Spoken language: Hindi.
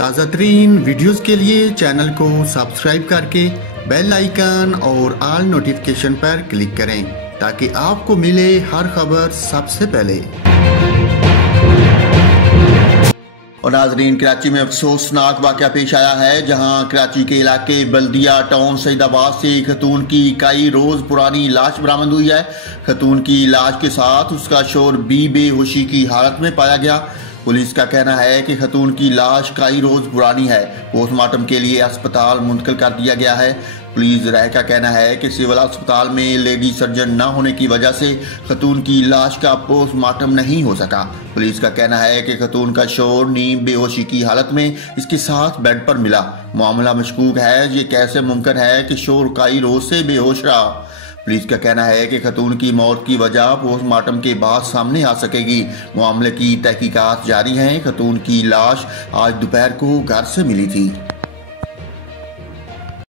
ताज़ा तरीन वीडियोज़ के लिए चैनल को सब्सक्राइब करके बेल आइकन और ऑल नोटिफिकेशन पर क्लिक करें ताकि आपको मिले हर खबर सबसे पहले। और नाजरीन, कराची में अफसोसनाक वाक़या पेश आया है, जहां कराची के इलाके बल्दिया टाउन सईदाबाद से खतून की कई रोज पुरानी लाश बरामद हुई है। खतून की लाश के साथ उसका शोहर भी बेहोशी की हालत में पाया गया। पुलिस का कहना है कि खतून की लाश कई रोज पुरानी है, पोस्टमार्टम के लिए अस्पताल मुंतकिल कर दिया गया है। पुलिस राय का कहना है कि सिविल अस्पताल में लेडी सर्जन न होने की वजह से खतून की लाश का पोस्टमार्टम नहीं हो सका। पुलिस का कहना है कि खतून का शोहर नींद बेहोशी की हालत में इसके साथ बेड पर मिला। मामला मशकूक है, ये कैसे मुमकिन है कि शोहर कई रोज से बेहोश रहा। पुलिस का कहना है कि खतून की मौत की वजह पोस्टमार्टम के बाद सामने आ सकेगी। मामले की तहकीकात जारी हैं। खतून की लाश आज दोपहर को घर से मिली थी।